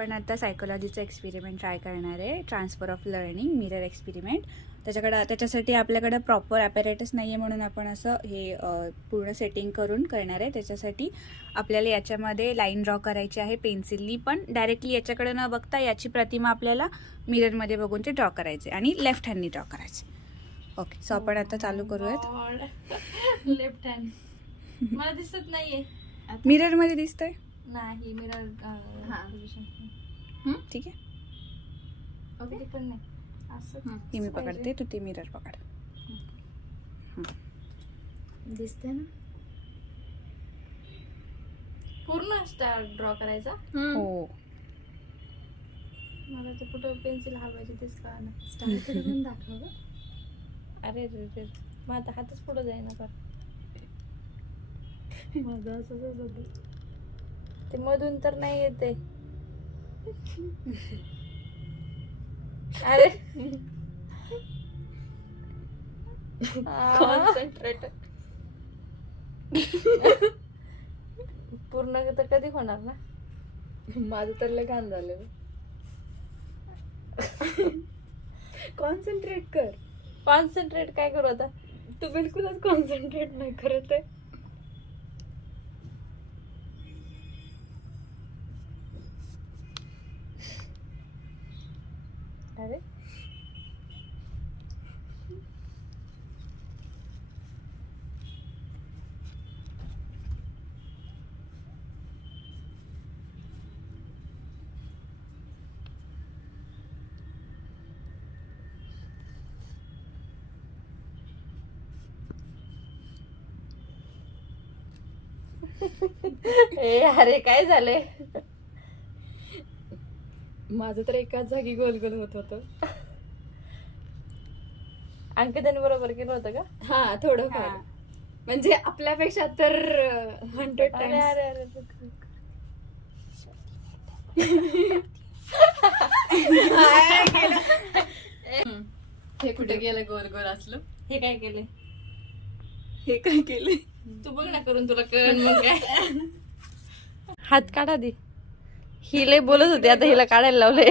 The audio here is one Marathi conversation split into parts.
आपण आता सायकोलॉजीचा एक्सपेरिमेंट ट्राय करणार आहे, transfer of learning mirror experiment. त्याच्यासाठी आपल्याकडं प्रॉपर ॲपॅरेटस नाही आहे, म्हणून आपण असं हे पूर्ण सेटिंग करून करणार आहे. त्याच्यासाठी आपल्याला याच्यामध्ये लाईन ड्रॉ करायची आहे पेन्सिलनी, पण डायरेक्टली याच्याकडे न बघता याची प्रतिमा आपल्याला मिररमध्ये बघून ते ड्रॉ करायचे आणि लेफ्ट हँडनी ड्रॉ करायचे. ओके, सो आपण आता चालू करूयात. लेफ्ट हँड मला दिसत नाहीये. मिररमध्ये दिसतंय नाही मिरर. ठीक आहे. ओके पण नाही असं ही मी पकडते, तू ते मिरर पकड. दिसते ना. पूर्ण स्टार ड्रॉ करायचा. हो, मला ते कुठं पेन्सिल हलवायची तेच कळलं. स्टार करून दाखव. अरे रे रे, माझा हातच पुढे जाईना पर. माझं असंच होतं ते मधून तर नाही येते. अरे कॉन्सन्ट्रेट. पूर्ण तर कधी होणार ना. माझं तर लय घाण झालं. कॉन्सन्ट्रेट कर. कॉन्सन्ट्रेट काय करू आता. तू बिलकुलच कॉन्सन्ट्रेट नाही करत आहे. अरे अरे काय झालंय. माझं तर एकाच जागी गोल गोल होत होतं. अंकिताने बरोबर केलं होतं का. हा थोडंफार, म्हणजे आपल्यापेक्षा तर 100 टाइम्स. अरे अरे हे कुठे गेलं गोल गोल असलं. हे काय केलंय. हे काय केलंय. तू बघ ना करून, तुला कळण मग काय. हात काढा दे. ही लय बोलत होती, आता हिला काढायला लावले.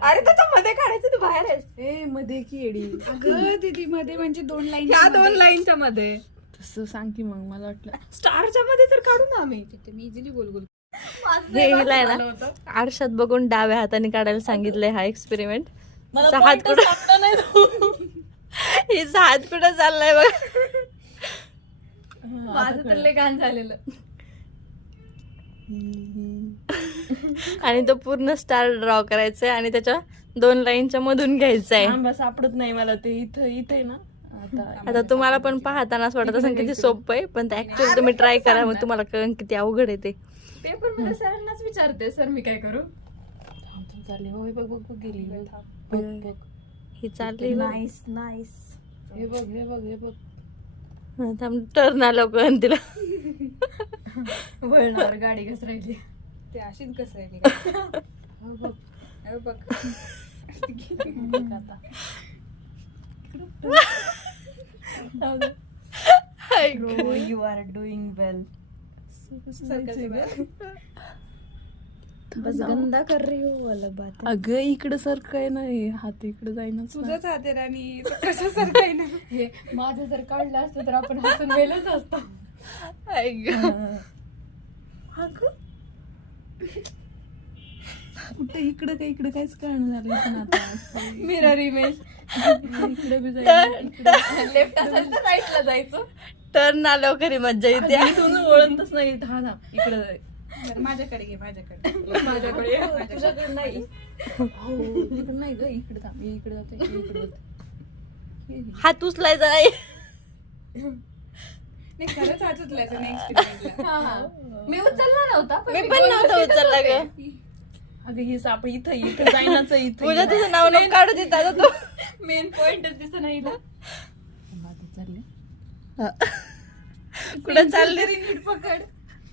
अरे त्याच्या मध्ये काढायचं, तू बाहेर आहेस. ए मध्ये की येडी. अगं दीदी मध्ये म्हणजे 2 लाईन. ह्या 2 लाईनच्या मध्ये तसं सांग की मग. मला वाटलं स्टारच्या मध्ये तर काढू ना आम्ही. तिथे मी इझिली गोल गोल. हे हिला आहे ना आरशात बघून डाव्या हाताने काढायला सांगितलंय हा एक्सपेरिमेंट. हात कुठं हिचा हात कुठं चाललाय बघ. माझं तर लय घाण झालेलं. आणि तो पूर्ण स्टार ड्रॉ करायचा आहे आणि त्याच्या 2 लाईनच्या मधून घ्यायचा आहे. आंबा सापडत नाही मला ते. इथं इथे ना. आता तुम्हाला पण पाहताना असं वाटत असेल किती सोपं आहे, पण ऍक्च्युअली तुम्ही ट्राय करा, मग तुम्हाला कळण किती अवघड आहे ते. ते पण मला सरांनाच विचारते, सर मी काय करू. बघ बघ बघ गेली. ही चालली नाईस नाईस. हे बघ हे बघ हे बघ. टर्न आलं कळण तिला. वळणावर गाडी घसरायली. ते अशीच घसरायली. बघ हे बघ. यू आर डुईंग वेल. बस गंदा कर रही हो वाला बात. अगं इकडं सारखं नाही, हात इकडे जाईनच. तुझंच हात आहे राणी, कसं सारखं ना. हे माझं जर काढलं असतं तर आपण हसून वेलच असतो. कुठं इकडं काय इकडं काहीच कळणं झालं. Mirror image. इकडे बी जायचं, लेफ्ट असेल तर राईटला जायचं. टर्न आल्यावर खरी मज्जा येते. ओळखतच नाही. हा ना इकडे माझ्याकडे घे, माझ्याकडे. माझ्याकडे. तुझ्याकडे नाही. हो तिकडे नाही ग. इकडे थांब. इकडे जाते इकडे जाते. हात उचलायचा नाही. नाही खरंच हात उचलायचं नाही एक्सपेरिमेंटला. मी उचलला नव्हता. मी पण नव्हतं उचलला ग. अगं हे साप इथं इथं जाईनाच. इथं पूजा तुझं नाव नको काढू देत आता तू. मेन पॉइंटच दिसत नाही ना. कुठं चालली. नीट पकड.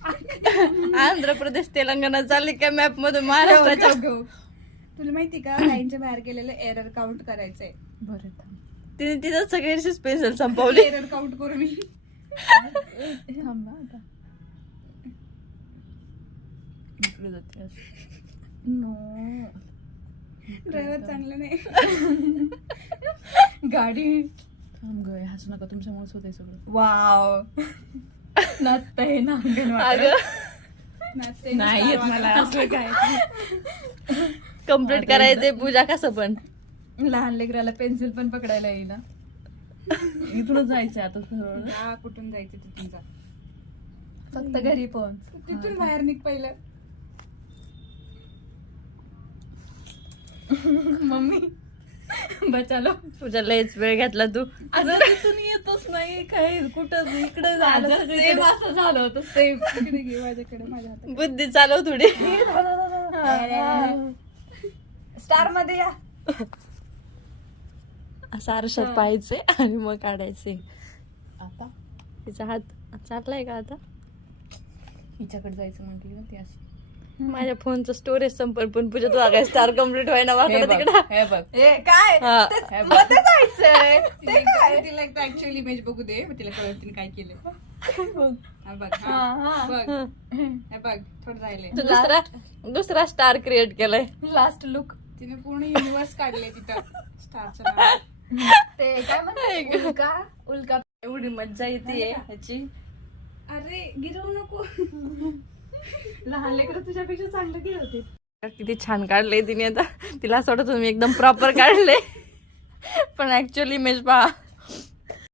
आंध्र प्रदेश तेलंगणा चालली का मॅप मधून महाराष्ट्राच्या. तुला माहिती का लाईनच्या बाहेर गेलेलं एरर काउंट करायचंय. बरं थांब. तिने तिथं सगळ्यांची पेन्सिल संपवली. एरर काउंट करू मी. थांबा आता. इकडे जाते नो. ड्रायव्हर चांगलं नाही. गाडी थांब ग, हसू नका, तुमच्यामुळेच होतंय सगळं. वाव. नाचतंय ना अगं नाचते नाही येत मला असलं काय. कम्प्लीट करायचंय पूजा कसं पण. लहान लेकराला पेन्सिल पण पकडायला येईना. इथूनच जायचंय आता सरळ. हा, कुठून जायचं तिथून जा. फक्त घरी पोहोच. तिथून बाहेर निघ पहिलं. मम्मी बचालो. पूजा लयच वेळ घेतला तू. अगं तिथून येतच नाही काय, कुठं इकडे झालं सगळीकडे असं झालं होतं सेम. इकडे घे माझ्याकडे, माझ्या हातात. बुद्धी चालव थोडी. स्टार मध्ये या. असं आरशात पाहायचंय आणि मग काढायचे. आता तिचा हात चाललाय का आता. हिच्याकडे जायचं म्हटली ना ती असं. माझ्या फोनचं स्टोरेज संपल पण पूजा तू काय स्टार कम्प्लीट व्हायना वाकडं तिकडं. हे बघ काय हा. मध्ये जायचंय. ते काय तिला एकदा ऍक्च्युअली इमेज बघू दे, मग तिला कळत तिने काय केलं. हा बघ, हा बघ, हे बघ थोडं राहिले. तू दुसरा स्टार क्रिएट केलाय. Last look. तिने पूर्ण युनिवर्स काढले तिथं स्टारचं नाव. ते काय म्हणतात, उल्का उल्का. एवढी मज्जा येते ह्याची. अरे गिरवू नको. लहान लेकरं तुझ्यापेक्षा चांगलं केलं होते. किती छान काढले तिने. आता तिला असं वाटत होतं मी एकदम प्रॉपर काढले पण ऍक्च्युअली इमेज पहा.